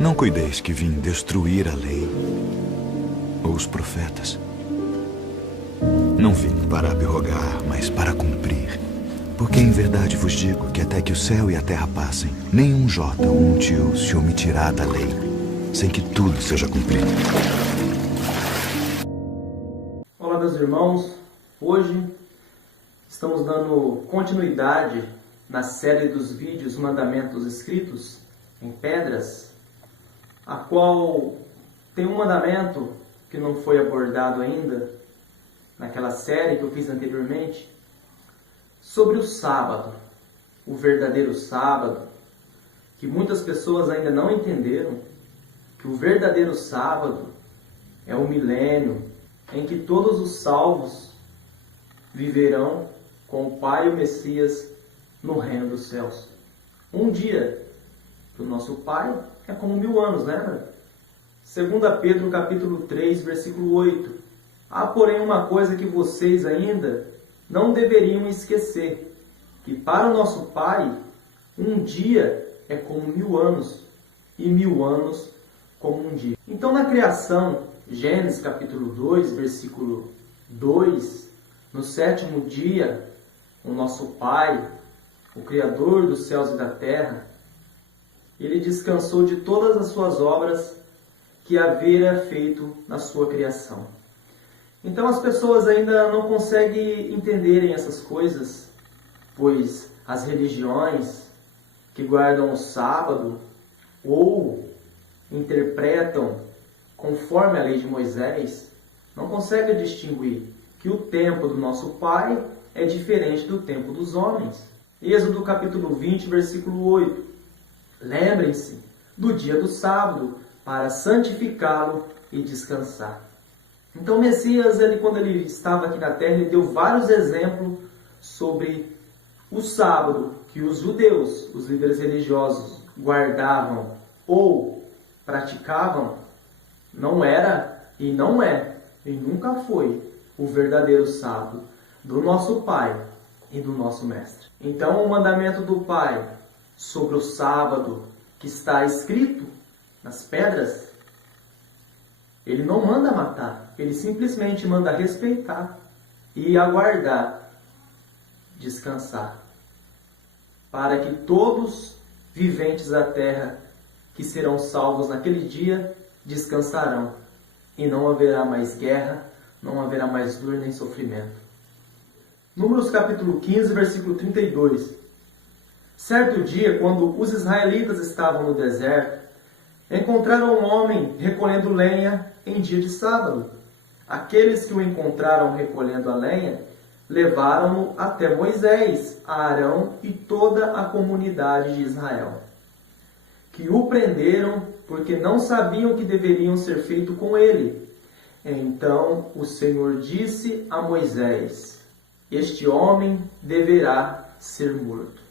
Não cuideis que vim destruir a lei ou os profetas. Não vim para abrogar, mas para cumprir. Porque em verdade vos digo que até que o céu e a terra passem, nenhum jota ou um tio se omitirá da lei, sem que tudo seja cumprido. Olá, meus irmãos. Hoje estamos dando continuidade na série dos vídeos Mandamentos Escritos em Pedras, a qual tem um mandamento que não foi abordado ainda naquela série que eu fiz anteriormente, sobre o sábado, o verdadeiro sábado, que muitas pessoas ainda não entenderam, que o verdadeiro sábado é o milênio em que todos os salvos viverão com o Pai e o Messias no reino dos céus. Um dia para o nosso Pai é como 1000 anos, lembra? 2 Pedro capítulo 3, versículo 8. Há, porém, uma coisa que vocês ainda não deveriam esquecer, que para o nosso Pai, um dia é como 1000 anos, e 1000 anos como um dia. Então, na criação, Gênesis capítulo 2, versículo 2, no 7º dia, o nosso Pai, o Criador dos céus e da terra, ele descansou de todas as suas obras que havia feito na sua criação. Então as pessoas ainda não conseguem entenderem essas coisas, pois as religiões que guardam o sábado ou interpretam conforme a lei de Moisés não conseguem distinguir que o tempo do nosso Pai é diferente do tempo dos homens. Êxodo capítulo 20, versículo 8. Lembrem-se do dia do sábado para santificá-lo e descansar. Então, o Messias, quando ele estava aqui na terra, ele deu vários exemplos sobre o sábado que os judeus, os líderes religiosos, guardavam ou praticavam. Não era e não é e nunca foi o verdadeiro sábado do nosso Pai e do nosso Mestre. Então, o mandamento do Pai sobre o sábado que está escrito nas pedras, ele não manda matar, ele simplesmente manda respeitar e aguardar, descansar, para que todos viventes da terra que serão salvos naquele dia descansarão, e não haverá mais guerra, não haverá mais dor nem sofrimento. Números capítulo 15, versículo 32. Certo dia, quando os israelitas estavam no deserto, encontraram um homem recolhendo lenha em dia de sábado. Aqueles que o encontraram recolhendo a lenha levaram-no até Moisés, Arão e toda a comunidade de Israel, que o prenderam porque não sabiam o que deveriam ser feito com ele. Então o Senhor disse a Moisés: este homem deverá ser morto.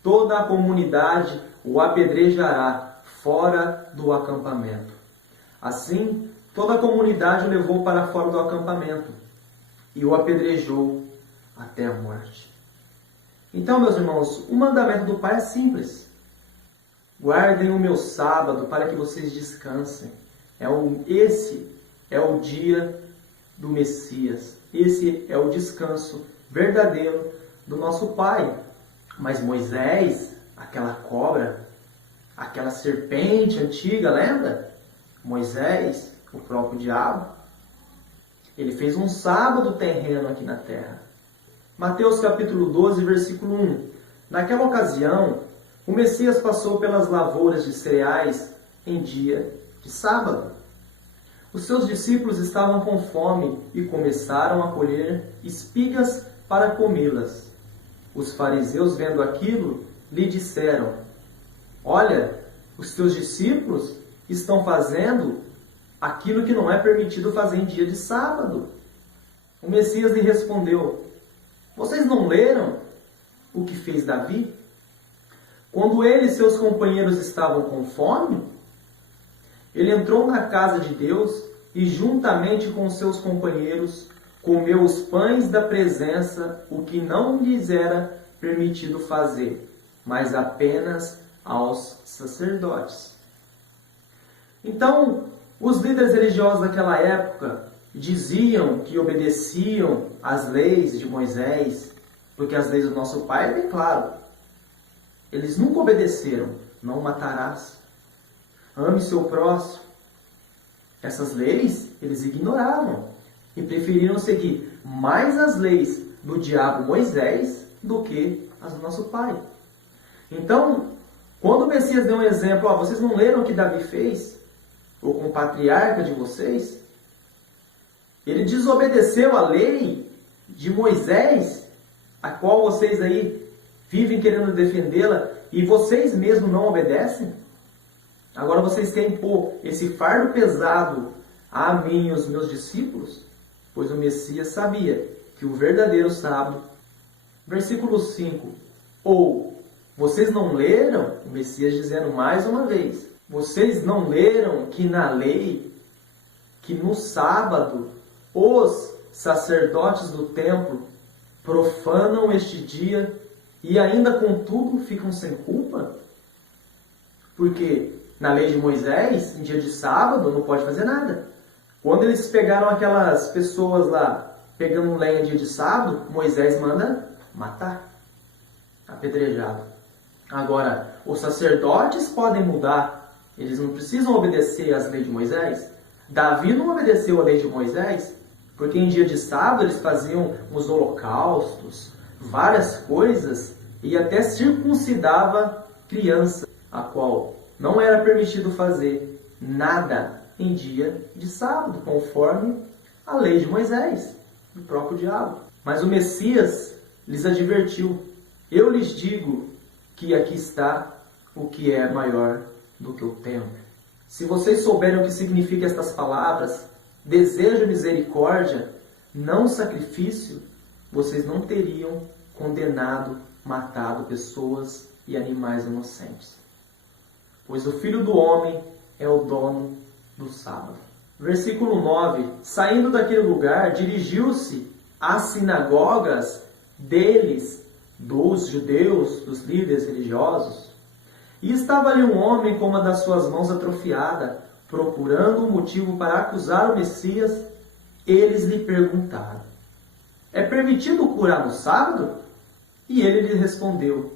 Toda a comunidade o apedrejará fora do acampamento. Assim, toda a comunidade o levou para fora do acampamento e o apedrejou até a morte. Então, meus irmãos, o mandamento do Pai é simples. Guardem o meu sábado para que vocês descansem. Esse é o dia do Messias. Esse é o descanso verdadeiro do nosso Pai. Mas Moisés, aquela cobra, aquela serpente antiga, lembra? Moisés, o próprio diabo, ele fez um sábado terreno aqui na terra. Mateus capítulo 12, versículo 1. Naquela ocasião, o Messias passou pelas lavouras de cereais em dia de sábado. Os seus discípulos estavam com fome e começaram a colher espigas para comê-las. Os fariseus, vendo aquilo, lhe disseram: olha, os teus discípulos estão fazendo aquilo que não é permitido fazer em dia de sábado. O Messias lhe respondeu: vocês não leram o que fez Davi? Quando ele e seus companheiros estavam com fome, ele entrou na casa de Deus e, juntamente com seus companheiros, comeu os pães da presença, o que não lhes era permitido fazer, mas apenas aos sacerdotes. Então, os líderes religiosos daquela época diziam que obedeciam às leis de Moisés, porque as leis do nosso pai é bem claro. Eles nunca obedeceram. Não matarás. Ame seu próximo. Essas leis eles ignoravam e preferiram seguir mais as leis do diabo Moisés do que as do nosso pai. Então, quando o Messias deu um exemplo, vocês não leram o que Davi fez? Ou com o patriarca de vocês? Ele desobedeceu a lei de Moisés, a qual vocês aí vivem querendo defendê-la, e vocês mesmos não obedecem? Agora vocês querem pôr esse fardo pesado a mim e aos meus discípulos? Pois o Messias sabia que o verdadeiro sábado... Versículo 5. Ou, vocês não leram? O Messias dizendo mais uma vez: vocês não leram que na lei, que no sábado, os sacerdotes do templo profanam este dia e ainda contudo ficam sem culpa? Porque na lei de Moisés, em dia de sábado, não pode fazer nada. Quando eles pegaram aquelas pessoas lá, pegando lenha em dia de sábado, Moisés manda matar, apedrejado. Agora, os sacerdotes podem mudar, eles não precisam obedecer às leis de Moisés. Davi não obedeceu à lei de Moisés, porque em dia de sábado eles faziam os holocaustos, várias coisas, e até circuncidava criança, a qual não era permitido fazer nada em dia de sábado, conforme a lei de Moisés, do próprio diabo. Mas o Messias lhes advertiu: eu lhes digo que aqui está o que é maior do que o templo. Se vocês souberem o que significa estas palavras, desejo misericórdia, não sacrifício, vocês não teriam condenado, matado pessoas e animais inocentes. Pois o Filho do Homem é o dono do sábado. Versículo 9. Saindo daquele lugar, dirigiu-se às sinagogas deles, dos judeus, dos líderes religiosos. E estava ali um homem com uma das suas mãos atrofiada, procurando um motivo para acusar o Messias. Eles lhe perguntaram: é permitido curar no sábado? E ele lhe respondeu: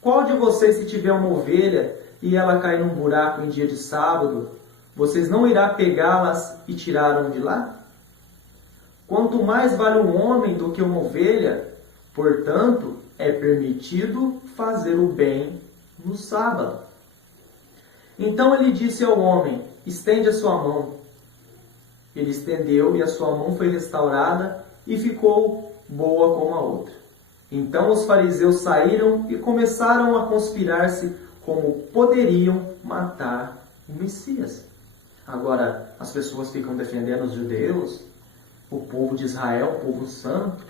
qual de vocês, se tiver uma ovelha e ela cair num buraco em dia de sábado, vocês não irá pegá-las e tirá-la de lá? Quanto mais vale um homem do que uma ovelha, portanto, é permitido fazer o bem no sábado. Então ele disse ao homem: estende a sua mão. Ele estendeu e a sua mão foi restaurada e ficou boa como a outra. Então os fariseus saíram e começaram a conspirar-se como poderiam matar o Messias. Agora, as pessoas ficam defendendo os judeus, o povo de Israel, o povo santo,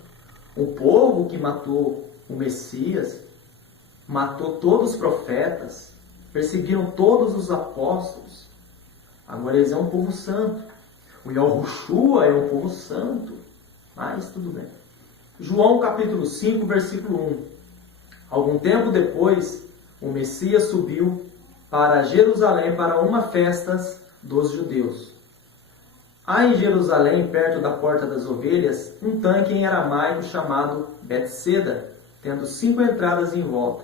o povo que matou o Messias, matou todos os profetas, perseguiram todos os apóstolos. Agora eles é um povo santo. O Yahushua é um povo santo. Mas tudo bem. João capítulo 5, versículo 1. Algum tempo depois, o Messias subiu para Jerusalém para uma festa dos judeus. Há em Jerusalém, perto da Porta das Ovelhas, um tanque em aramaico chamado Betseda, tendo 5 entradas em volta.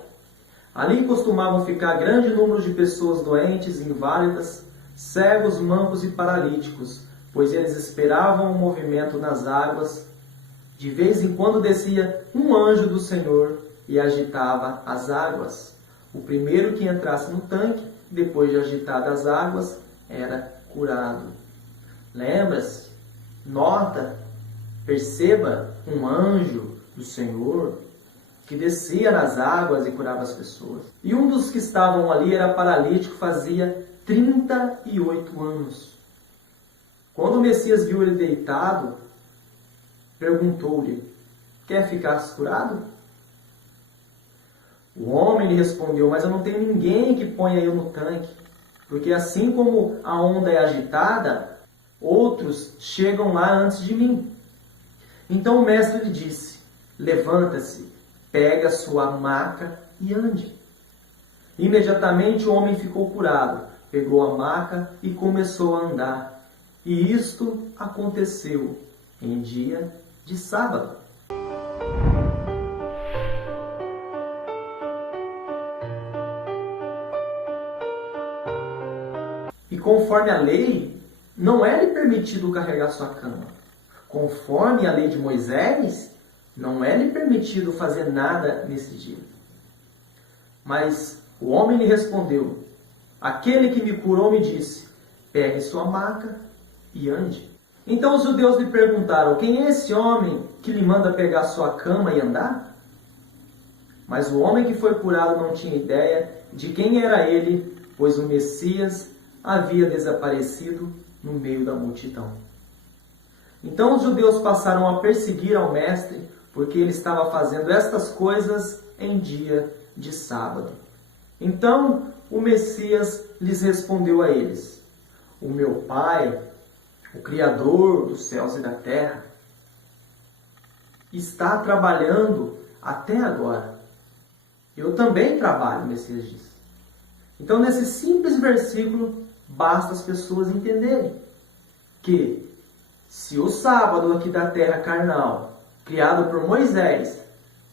Ali costumavam ficar grande número de pessoas doentes, inválidas, cegos, mancos e paralíticos, pois eles esperavam o movimento nas águas. De vez em quando descia um anjo do Senhor e agitava as águas. O primeiro que entrasse no tanque, depois de agitadas as águas, era curado. Lembra-se? Nota, perceba, um anjo do Senhor. que descia nas águas e curava as pessoas. E um dos que estavam ali era paralítico, fazia 38 anos. Quando o Messias viu ele deitado, perguntou-lhe: quer ficar curado? O homem lhe respondeu: mas eu não tenho ninguém que ponha eu no tanque, porque assim como a onda é agitada, outros chegam lá antes de mim. Então o mestre lhe disse: levanta-se, pega sua maca e ande. Imediatamente o homem ficou curado, pegou a maca e começou a andar. E isto aconteceu em dia de sábado. E conforme a lei, não é lhe permitido carregar sua cama. Conforme a lei de Moisés, não é lhe permitido fazer nada nesse dia. Mas o homem lhe respondeu: aquele que me curou me disse: pegue sua maca e ande. Então os judeus lhe perguntaram: quem é esse homem que lhe manda pegar sua cama e andar? Mas o homem que foi curado não tinha ideia de quem era ele, pois o Messias havia desaparecido no meio da multidão. Então os judeus passaram a perseguir ao mestre, porque ele estava fazendo estas coisas em dia de sábado. Então o Messias lhes respondeu a eles: o meu Pai, o Criador dos céus e da terra, está trabalhando até agora. Eu também trabalho, o Messias disse. Então, nesse simples versículo, basta as pessoas entenderem que se o sábado aqui da terra carnal, criado por Moisés,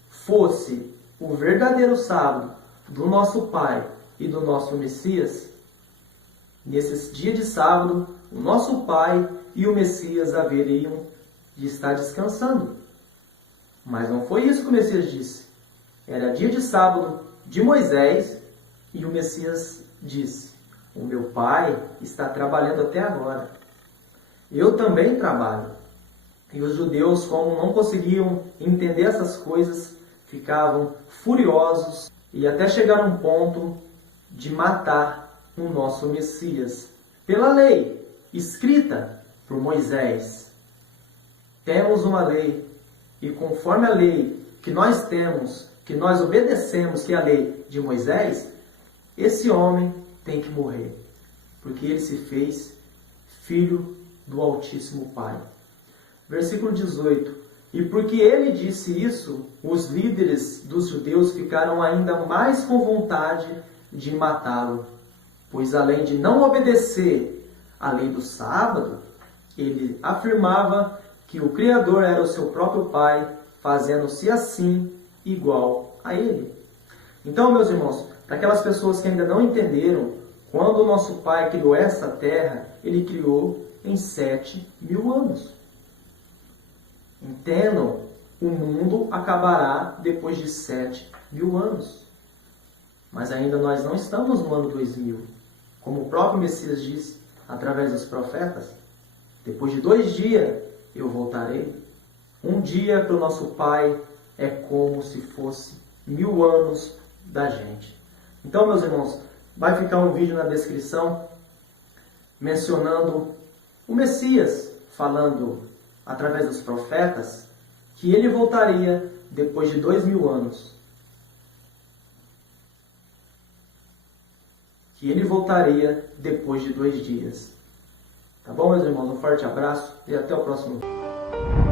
fosse o verdadeiro sábado do nosso Pai e do nosso Messias, nesse dia de sábado, o nosso Pai e o Messias haveriam de estar descansando. Mas não foi isso que o Messias disse. Era dia de sábado de Moisés e o Messias disse: o meu Pai está trabalhando até agora. Eu também trabalho. E os judeus, como não conseguiam entender essas coisas, ficavam furiosos e até chegaram a um ponto de matar o nosso Messias. Pela lei escrita por Moisés, temos uma lei, e conforme a lei que nós temos, que nós obedecemos, que é a lei de Moisés, esse homem tem que morrer, porque ele se fez filho do Altíssimo Pai. Versículo 18. E porque ele disse isso, os líderes dos judeus ficaram ainda mais com vontade de matá-lo, pois além de não obedecer à lei do sábado, ele afirmava que o Criador era o seu próprio Pai, fazendo-se assim igual a ele. Então, meus irmãos, para aquelas pessoas que ainda não entenderam, quando o nosso Pai criou essa terra, ele criou em 7.000 anos. Entendam, o mundo acabará depois de 7.000 anos. Mas ainda nós não estamos no ano 2000. Como o próprio Messias disse, através dos profetas: depois de 2 dias eu voltarei. Um dia para o nosso Pai é como se fosse 1000 anos da gente. Então, meus irmãos, vai ficar um vídeo na descrição mencionando o Messias, falando através dos profetas que ele voltaria depois de 2000 anos. Que ele voltaria depois de 2 dias. Tá bom, meus irmãos? Um forte abraço e até o próximo vídeo.